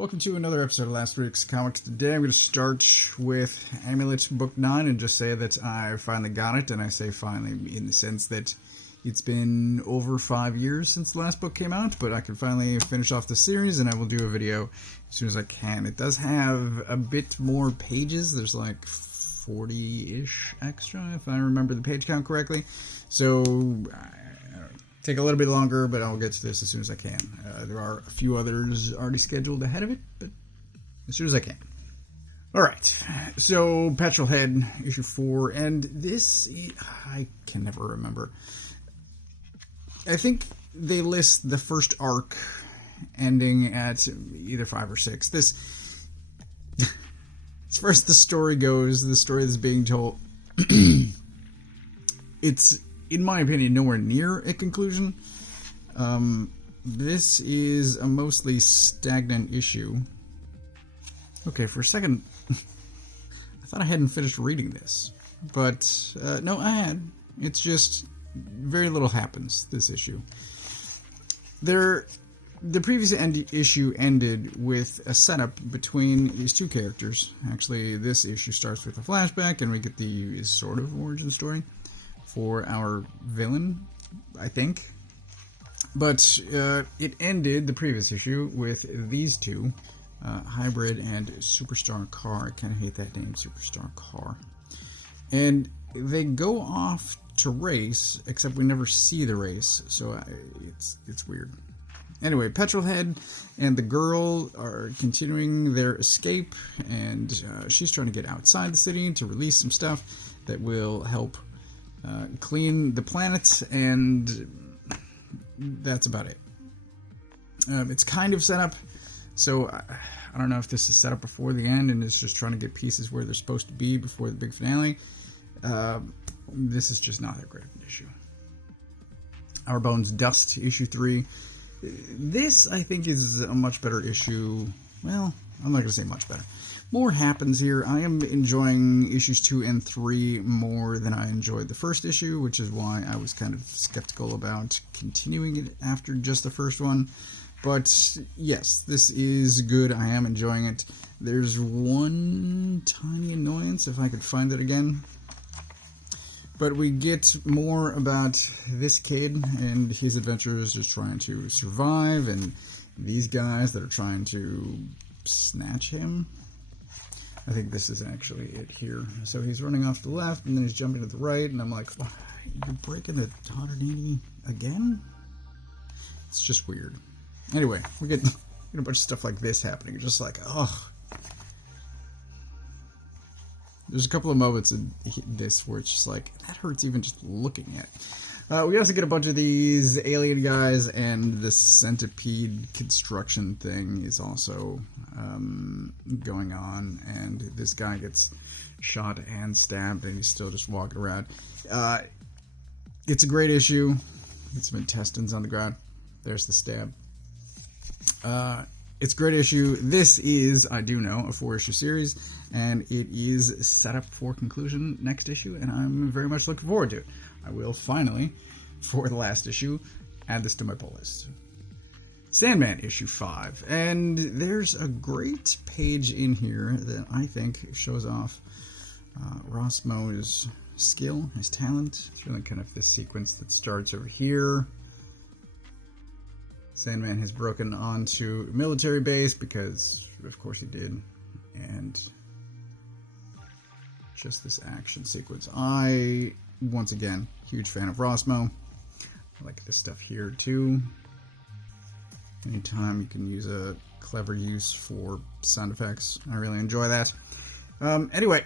Welcome to another episode of last week's comics. Today I'm going to start with Amulet Book 9 and just say that I finally got it, and I say finally in the sense that it's been over 5 years since the last book came out, but I can finally finish off the series, and I will do a video as soon as I can. It does have a bit more pages. There's like 40-ish extra, if I remember the page count correctly. So, take a little bit longer, but I'll get to this as soon as I can. There are a few others already scheduled ahead of it, but as soon as I can. Alright, so Petrol Head, issue 4, and this, I can never remember. I think they list the first arc ending at either 5 or 6. This, as far as the story goes, the story that's being told, it's, in my opinion, nowhere near a conclusion. This is a mostly stagnant issue. Okay, for a second, I thought I hadn't finished reading this. But, no, I had. It's just, very little happens, this issue. The previous issue ended with a setup between these two characters. Actually, this issue starts with a flashback, and we get the sort of origin story for our villain, I think. But it ended, the previous issue, with these two, Hybrid and Superstar Car. I kind of hate that name, Superstar Car. And they go off to race, except we never see the race, so it's weird. Anyway, Petrol Head and the girl are continuing their escape, and she's trying to get outside the city to release some stuff that will help clean the planet, and that's about it. It's kind of set up, so I don't know if this is set up before the end and it's just trying to get pieces where they're supposed to be before the big finale. This is just not that great of an issue. Our Bones Dust, issue 3. This, I think, is a much better issue. Well, I'm not going to say much better. More happens here. I am enjoying issues 2 and 3 more than I enjoyed the first issue, which is why I was kind of skeptical about continuing it after just the first one. But yes, this is good. I am enjoying it. There's one tiny annoyance, if I could find it again. But we get more about this kid and his adventures just trying to survive, and these guys that are trying to snatch him. I think this is actually it here. So he's running off to the left, and then he's jumping to the right, and I'm like, you're breaking the Dodd again? It's just weird. Anyway, we get a bunch of stuff like this happening. You're just like, ugh. There's a couple of moments in this where it's just like, that hurts even just looking at it. We also get a bunch of these alien guys, and the centipede construction thing is also going on, and this guy gets shot and stabbed, and he's still just walking around. It's a great issue. Get some intestines on the ground. There's the stab. It's a great issue. This is, I do know, a 4-issue series, and it is set up for conclusion next issue, and I'm very much looking forward to it. I will finally, for the last issue, add this to my pull list. Sandman, issue 5, and there's a great page in here that I think shows off Rosmo's skill, his talent. It's really kind of this sequence that starts over here. Sandman has broken onto a military base because, of course, he did. And just this action sequence. I, once again, huge fan of Rosmo. I like this stuff here, too. Anytime you can use a clever use for sound effects, I really enjoy that. Anyway.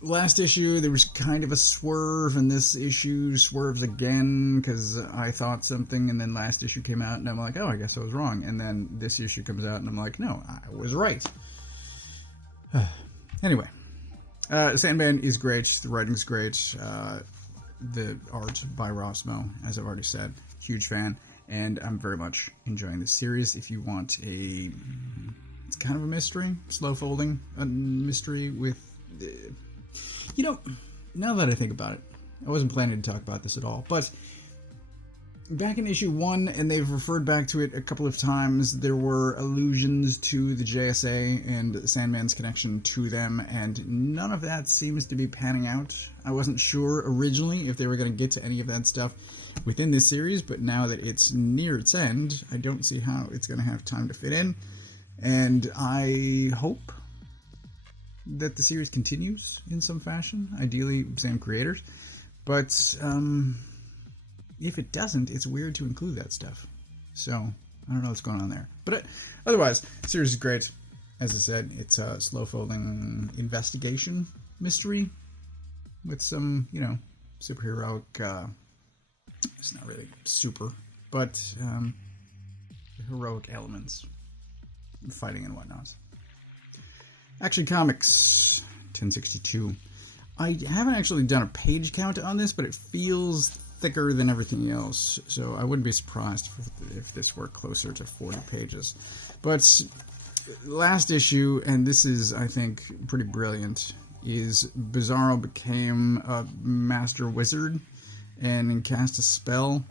Last issue, there was kind of a swerve, and this issue swerves again, because I thought something, and then last issue came out, and I'm like, oh, I guess I was wrong. And then this issue comes out, and I'm like, no, I was right. Anyway, Sandman is great, the writing's great, the art by Rosmo, as I've already said, huge fan, and I'm very much enjoying this series. If you want it's kind of a mystery, slow folding, a mystery with... You know, now that I think about it, I wasn't planning to talk about this at all, but back in issue 1, and they've referred back to it a couple of times, there were allusions to the JSA and Sandman's connection to them, and none of that seems to be panning out. I wasn't sure originally if they were going to get to any of that stuff within this series, but now that it's near its end, I don't see how it's going to have time to fit in, and I hope that the series continues in some fashion, ideally same creators, but if it doesn't, it's weird to include that stuff. So, I don't know what's going on there. But otherwise, the series is great. As I said, it's a slow-folding investigation mystery with some, superheroic, it's not really super, but heroic elements, fighting and whatnot. Action Comics, 1062. I haven't actually done a page count on this, but it feels thicker than everything else, so I wouldn't be surprised if this were closer to 40 pages. But last issue, and this is, I think, pretty brilliant, is Bizarro became a master wizard and cast a spell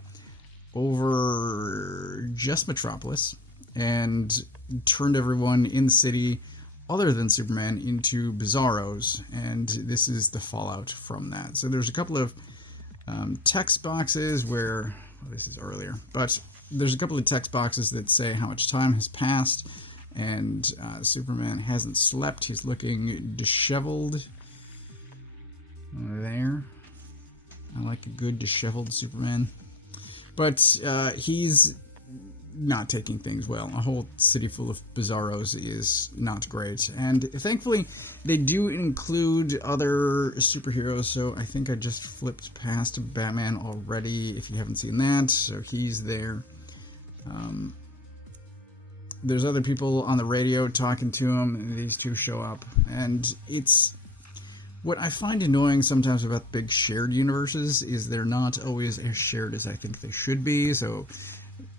over just Metropolis and turned everyone in the city other than Superman into Bizarros, and this is the fallout from that. So there's a couple of text boxes where, well, this is earlier, but there's a couple of text boxes that say how much time has passed, and Superman hasn't slept. He's looking disheveled there. I like a good disheveled Superman, but he's not taking things well. A whole city full of Bizarros is not great, and thankfully they do include other superheroes, so I think I just flipped past Batman already if you haven't seen that, so he's there. There's other people on the radio talking to him, and these two show up, and it's what I find annoying sometimes about big shared universes is they're not always as shared as I think they should be. So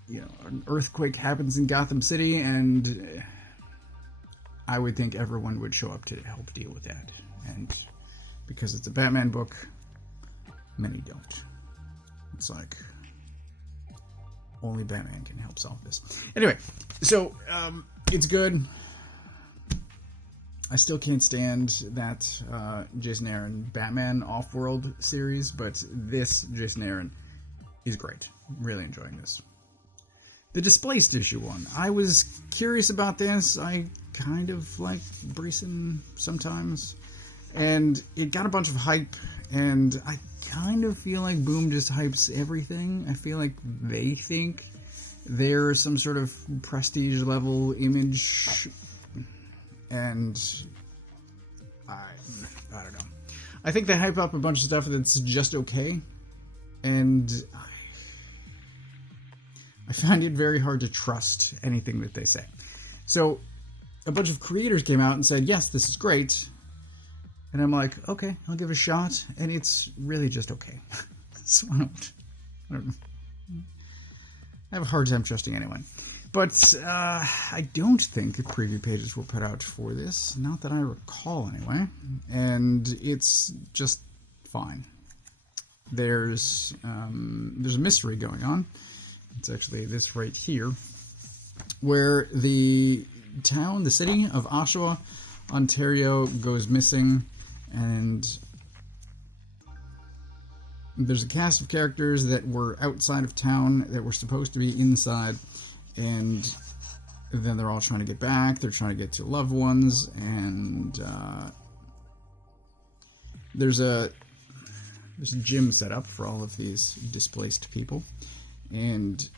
an earthquake happens in Gotham City, and I would think everyone would show up to help deal with that. And because it's a Batman book, many don't. It's like, only Batman can help solve this. Anyway, so it's good. I still can't stand that Jason Aaron Batman Off-World series, but this Jason Aaron is great. Really enjoying this. The Displaced issue 1. I was curious about this. I kind of like Breeson sometimes. And it got a bunch of hype, and I kind of feel like Boom just hypes everything. I feel like they think they're some sort of prestige level image, and I don't know. I think they hype up a bunch of stuff that's just okay, and I find it very hard to trust anything that they say. So a bunch of creators came out and said, yes, this is great. And I'm like, okay, I'll give it a shot. And it's really just okay. So I don't know. I have a hard time trusting anyone. But I don't think preview pages were put out for this. Not that I recall, anyway. And it's just fine. There's a mystery going on. It's actually this right here, where the city of Oshawa, Ontario, goes missing, and there's a cast of characters that were outside of town that were supposed to be inside, and then they're all trying to get back. They're trying to get to loved ones, and there's a gym set up for all of these displaced people. And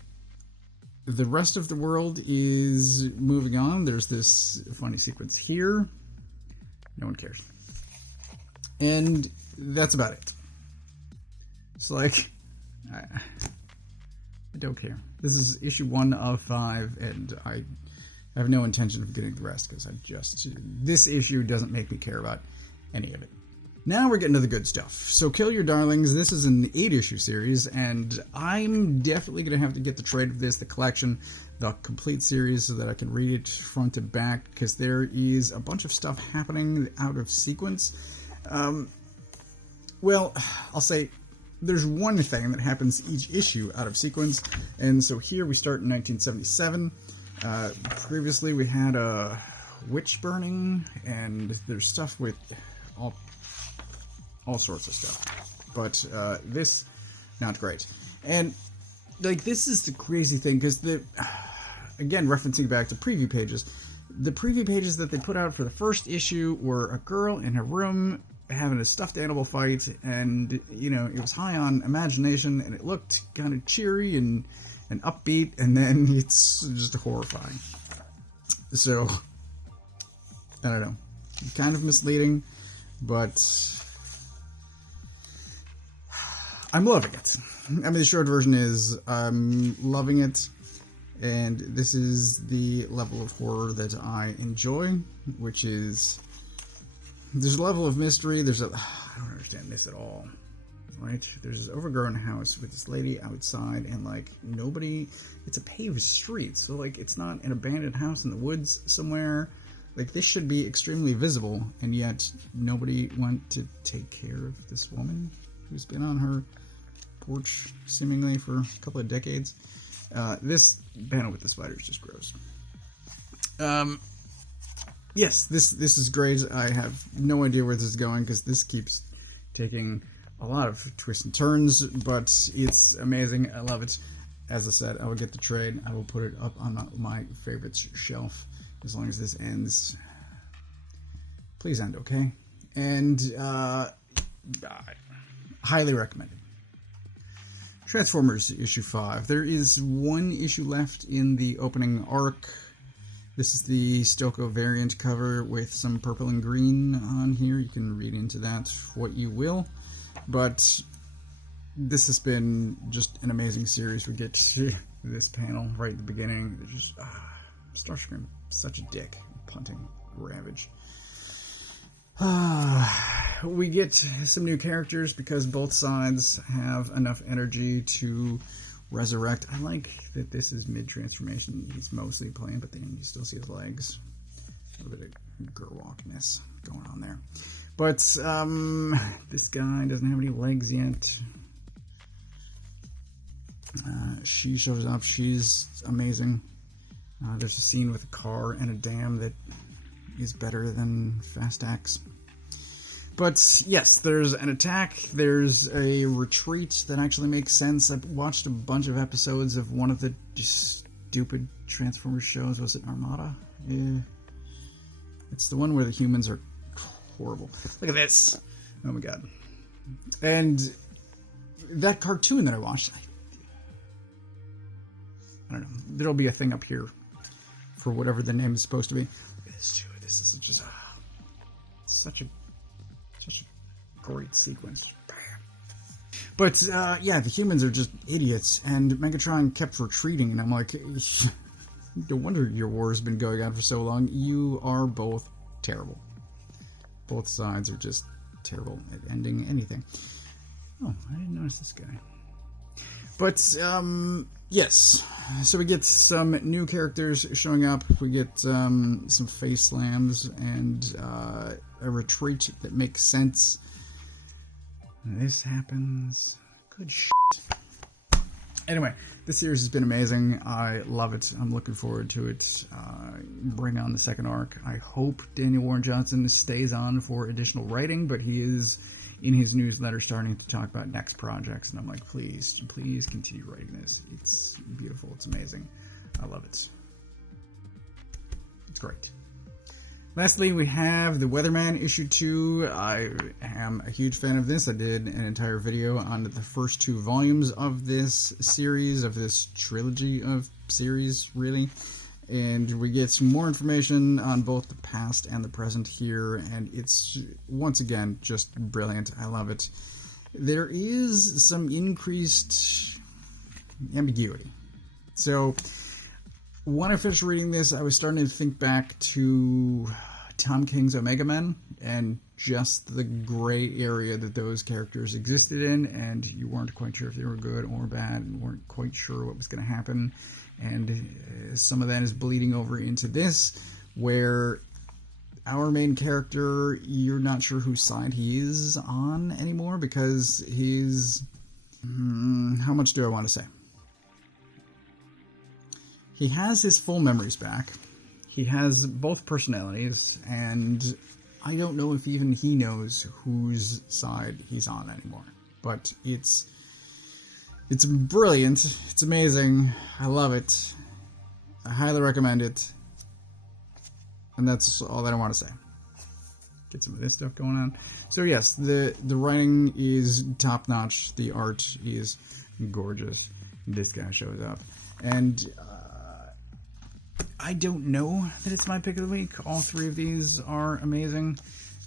the rest of the world is moving on. There's this funny sequence here. No one cares. And that's about it. It's like, I don't care. This is issue 1 of 5, and I have no intention of getting the rest, because this issue doesn't make me care about any of it. Now we're getting to the good stuff. So Kill Your Darlings, this is an 8-issue series, and I'm definitely going to have to get the trade of this, the collection, the complete series, so that I can read it front to back, because there is a bunch of stuff happening out of sequence. Well, I'll say there's one thing that happens each issue out of sequence, and so here we start in 1977. Previously we had a witch burning, and there's stuff with all sorts of stuff. But this, not great. And like, this is the crazy thing, because again, referencing back to preview pages, the preview pages that they put out for the first issue were a girl in her room having a stuffed animal fight, and you know, it was high on imagination, and it looked kind of cheery and upbeat, and then it's just horrifying. So I don't know, kind of misleading, but I'm loving it. I mean, the short version is I'm loving it, and this is the level of horror that I enjoy, which is, there's a level of mystery, I don't understand this at all, right? There's this overgrown house with this lady outside, and like, nobody, it's a paved street, so like, it's not an abandoned house in the woods somewhere. Like, this should be extremely visible, and yet nobody went to take care of this woman who's been on her porch seemingly for a couple of decades. This panel with the spider is just gross. Yes, this is great. I have no idea where this is going, because this keeps taking a lot of twists and turns, but it's amazing. I love it. As I said, I will get the trade. I will put it up on my favorites shelf as long as this ends. Please end, okay? And highly recommended. Transformers issue 5. There is one issue left in the opening arc. This is the Stoko variant cover with some purple and green on here. You can read into that what you will. But this has been just an amazing series. We get to this panel right at the beginning. It's just, Starscream, such a dick. Punting Ravage. We get some new characters because both sides have enough energy to resurrect. I like that this is mid-transformation. He's mostly playing, but then you still see his legs. A little bit of Gerwalkness going on there. But this guy doesn't have any legs yet. She shows up. She's amazing. There's a scene with a car and a dam that is better than Fast X. But yes, there's an attack, there's a retreat that actually makes sense. I've watched a bunch of episodes of one of the stupid Transformers shows. Was it Armada? Yeah. It's the one where the humans are horrible. Look at this. Oh my god. And that cartoon that I watched, I don't know. There'll be a thing up here for whatever the name is supposed to be. Look at this too. This is just such a great sequence. But yeah, the humans are just idiots, and Megatron kept retreating, and I'm like, no wonder your war has been going on for so long. You are both terrible. Both sides are just terrible at ending anything. Oh, I didn't notice this guy. But yes, so we get some new characters showing up. We get some face slams and a retreat that makes sense. This happens. Good shit. Anyway, this series has been amazing. I love it. I'm looking forward to it. Bring on the second arc. I hope Daniel Warren Johnson stays on for additional writing, but he is in his newsletter starting to talk about next projects, and I'm like, please continue writing this. It's beautiful. It's amazing. I love it. It's great. Lastly, we have the Weatherman issue 2. I am a huge fan of this. I did an entire video on the first 2 volumes of this series, of this trilogy of series, really. And we get some more information on both the past and the present here, and it's, once again, just brilliant. I love it. There is some increased ambiguity. So, when I finished reading this, I was starting to think back to Tom King's Omega Men, and just the gray area that those characters existed in, and you weren't quite sure if they were good or bad, and weren't quite sure what was going to happen. And some of that is bleeding over into this, where our main character, you're not sure whose side he is on anymore, because he's How much do I want to say? He has his full memories back. He has both personalities, and I don't know if even he knows whose side he's on anymore. But it's brilliant. It's amazing. I love it. I highly recommend it. And that's all that I want to say. Get some of this stuff going on. So yes, the writing is top notch. The art is gorgeous. This guy shows up, and I don't know that it's my pick of the week. All three of these are amazing,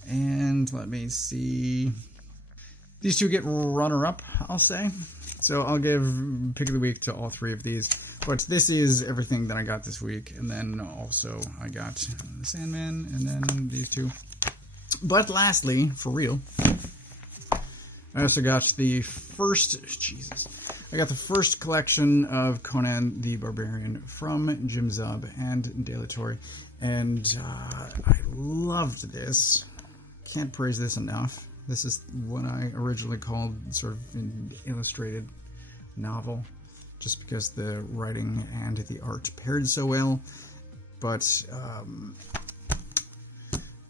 and let me see. These two get runner-up, I'll say. So I'll give pick of the week to all three of these. But this is everything that I got this week, and then also I got the Sandman, and then these two. But lastly, for real, I also got the first, I got the first collection of Conan the Barbarian from Jim Zub and Delatory, and I loved this. Can't praise this enough. This is what I originally called sort of an illustrated novel, just because the writing and the art paired so well. But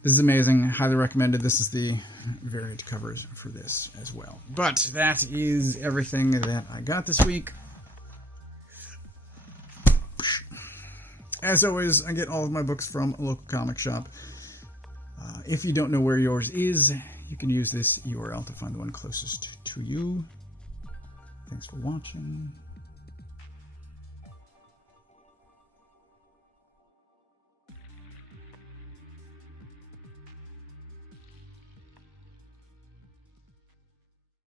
this is amazing. Highly recommended. This is the variant covers for this as well. But that is everything that I got this week. As always, I get all of my books from a local comic shop. If you don't know where yours is, you can use this URL to find the one closest to you. Thanks for watching.